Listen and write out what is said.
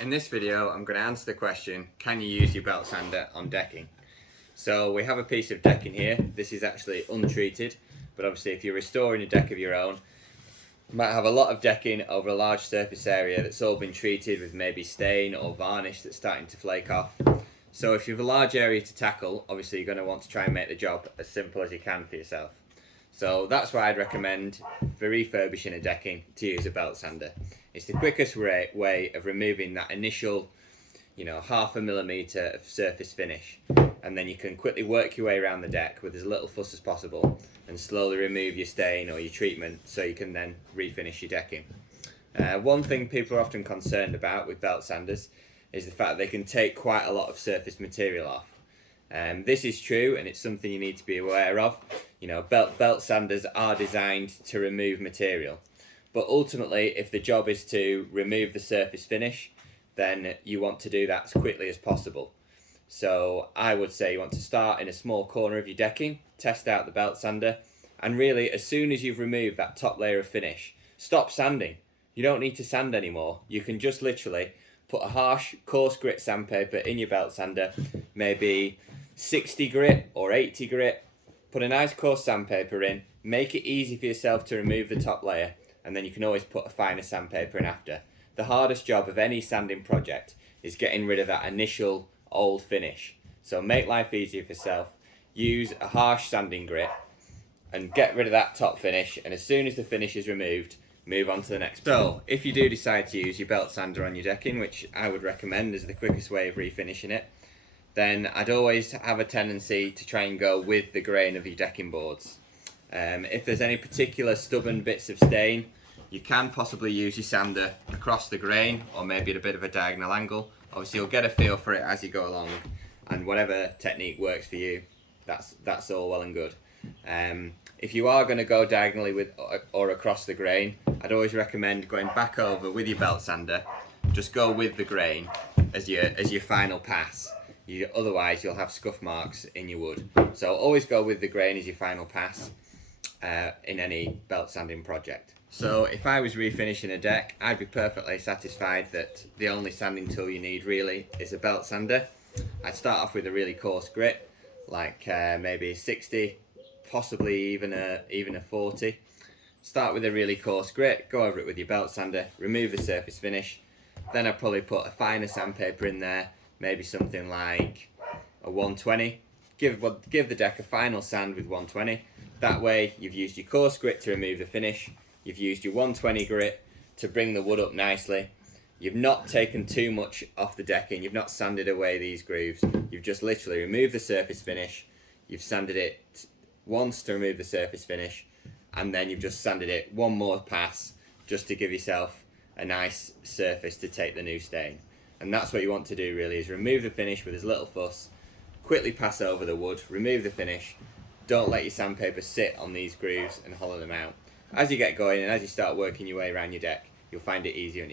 In this video, I'm going to answer the question, can you use your belt sander on decking? So we have a piece of decking here. This is actually untreated, but obviously if you're restoring a deck of your own, you might have a lot of decking over a large surface area that's all been treated with maybe stain or varnish that's starting to flake off. So if you have a large area to tackle, obviously you're going to want to try and make the job as simple as you can for yourself. So that's why I'd recommend for refurbishing a decking to use a belt sander. It's the quickest way of removing that initial, half a millimetre of surface finish, and then you can quickly work your way around the deck with as little fuss as possible and slowly remove your stain or your treatment so you can then refinish your decking. One thing people are often concerned about with belt sanders is the fact they can take quite a lot of surface material off. This is true, and it's something you need to be aware of. Belt sanders are designed to remove material, but ultimately if the job is to remove the surface finish, then you want to do that as quickly as possible. So I would say you want to start in a small corner of your decking, test out the belt sander, and really as soon as you've removed that top layer of finish, stop sanding. You don't need to sand anymore. You can just literally put a harsh, coarse grit sandpaper in your belt sander, maybe 60 grit or 80 grit. Put a nice coarse sandpaper in, make it easy for yourself to remove the top layer, and then you can always put a finer sandpaper in after. The hardest job of any sanding project is getting rid of that initial old finish. So make life easier for yourself. Use a harsh sanding grit and get rid of that top finish, and as soon as the finish is removed, move on to the next. So if you do decide to use your belt sander on your decking, which I would recommend as the quickest way of refinishing it, then I'd always have a tendency to try and go with the grain of your decking boards. If there's any particular stubborn bits of stain, you can possibly use your sander across the grain or maybe at a bit of a diagonal angle. Obviously you'll get a feel for it as you go along, and whatever technique works for you, that's all well and good. If you are going to go diagonally with or across the grain, I'd always recommend going back over with your belt sander. Just go with the grain as your final pass. Otherwise you'll have scuff marks in your wood. So always go with the grain as your final pass in any belt sanding project. So if I was refinishing a deck, I'd be perfectly satisfied that the only sanding tool you need really is a belt sander. I'd start off with a really coarse grit, like maybe 60, possibly even a 40. Start with a really coarse grit, go over it with your belt sander, remove the surface finish. Then I'd probably put a finer sandpaper in there, maybe something like a 120. Give the deck a final sand with 120. That way you've used your coarse grit to remove the finish, you've used your 120 grit to bring the wood up nicely. You've not taken too much off the decking, you've not sanded away these grooves, you've just literally removed the surface finish, you've sanded it once to remove the surface finish, and then you've just sanded it one more pass just to give yourself a nice surface to take the new stain. And that's what you want to do really, is remove the finish with as little fuss, quickly pass over the wood, remove the finish, don't let your sandpaper sit on these grooves and hollow them out. As you get going and as you start working your way around your deck, you'll find it easier and